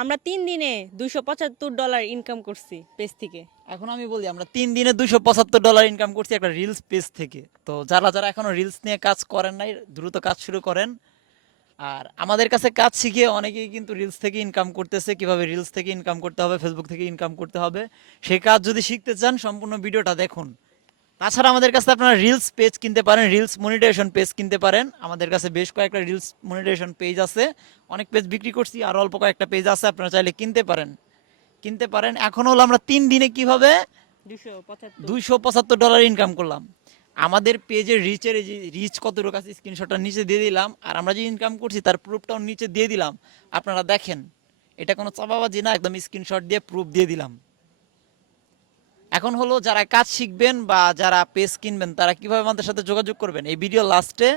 আমরা 3 দিনে $275 ইনকাম করছি পেজ থেকে। এখন আমি বলি আমরা 3 দিনে $275 ইনকাম করছি একটা রিলস পেজ থেকে। তো যারা যারা এখনো রিলস নিয়ে কাজ করেন নাই দ্রুত কাজ শুরু করেন। আর আমাদের কাছে কাজ শিখে অনেকেই কিন্তু রিলস থেকে ইনকাম করতেছে, কিভাবে রিলস থেকে ইনকাম করতে হবে, ফেসবুক থেকে ইনকাম করতে হবে। সেই কাজ যদি শিখতে চান সম্পূর্ণ ভিডিওটা দেখুন। তাছাড়া আমাদের কাছে আপনারা রিলস পেজ কিনতে পারেন, রিলস মনিটাইজেশন পেজ কিনতে পারেন। আমাদের কাছে বেশ কয়েকটা রিলস মনিটাইজেশন পেজ আছে, অনেক পেজ বিক্রি করছি, আর অল্প কয়েকটা পেজ আছে, আপনারা চাইলে কিনতে পারেন। এখন হলো আমরা 3 দিনে কিভাবে 275। $275 ইনকাম করলাম। আমাদের পেজের রিচের এই যে রিচ কতটুকু আছে স্ক্রিনশটটা নিচে দিয়ে দিলাম, আর আমরা যে ইনকাম করছি তার প্রুফটাও নিচে দিয়ে দিলাম। আপনারা দেখেন, এটা কোনো চাপাবাজি না, একদম স্ক্রিনশট দিয়ে প্রুফ দিয়ে দিলাম। এখন হলো যারা কাজ শিখবেন বা যারা পেজ কিনবেন তারা কিভাবে আমাদের সাথে যোগাযোগ করবেন, এই ভিডিও লাস্টে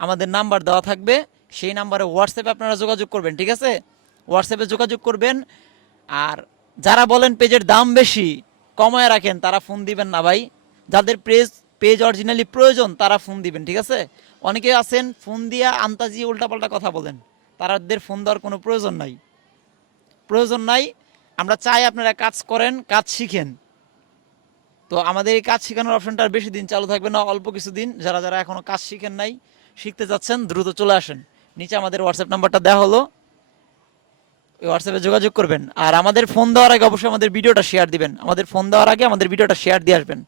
আমাদের নাম্বার দেওয়া থাকবে, সেই নাম্বারে হোয়াটসঅ্যাপে আপনারা যোগাযোগ করবেন, ঠিক আছে? হোয়াটসঅ্যাপে যোগাযোগ করবেন। আর যারা বলেন পেজের দাম বেশি, কমায় রাখেন, তারা ফোন দিবেন না ভাই। যাদের পেজ অরিজিনালি প্রয়োজন তারা ফোন দিবেন, ঠিক আছে? অনেকে আছেন ফোন দিয়া আন্তাজি উল্টাপাল্টা কথা বলেন, তাদের ফোন দেওয়ার কোনো প্রয়োজন নাই। আমরা চাই আপনারা কাজ করেন, কাজ শিখেন। তো আমাদের এই কাজ শেখানোর অপশনটা আর বেশি দিন চালু থাকবে না, অল্প কিছুদিন। যারা যারা এখনো কাজ শিখেন নাই, শিখতে যাচ্ছেন, দ্রুত চলে আসেন। নিচে আমাদের হোয়াটসঅ্যাপ নাম্বারটা দেওয়া হলো, ওই হোয়াটসঅ্যাপে যোগাযোগ করবেন। আর আমাদের ফোন দেওয়ার আগে অবশ্যই আমাদের ভিডিওটা শেয়ার দিবেন, আমাদের ফোন দেওয়ার আগে আমাদের ভিডিওটা শেয়ার দিয়ে আসবেন।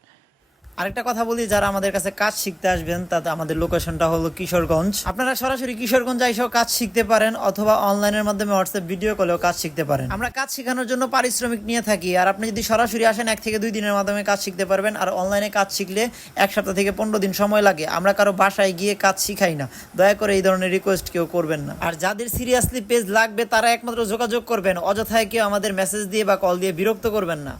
আরেকটা কথা বলি, যারা আমাদের কাছে কাজ শিখতে আসবেন তাতে আমাদের লোকেশনটা হলো কিশোরগঞ্জ। আপনারা সরাসরি কিশোরগঞ্জ এসেও কাজ শিখতে পারেন, অথবা অনলাইনের মাধ্যমে হোয়াটসঅ্যাপ ভিডিও কলেও কাজ শিখতে পারেন। আমরা কাজ শেখানোর জন্য পারিশ্রমিক নিয়ে থাকি, আর আপনি যদি সরাসরি আসেন 1 থেকে 2 দিনের মাধ্যমে কাজ শিখতে পারবেন। আর অনলাইনে কাজ শিখলে 1 সপ্তাহ থেকে 15 দিন সময় লাগে। আমরা কারো বাসায় গিয়ে কাজ শিখাই না, দয়া করে এই ধরনের রিকোয়েস্ট কেউ করবেন না। আর যাদের সিরিয়াসলি পেজ লাগবে তারা একমাত্র যোগাযোগ করবেন, অযথায় কেউ আমাদের মেসেজ দিয়ে বা কল দিয়ে বিরক্ত করবেন না।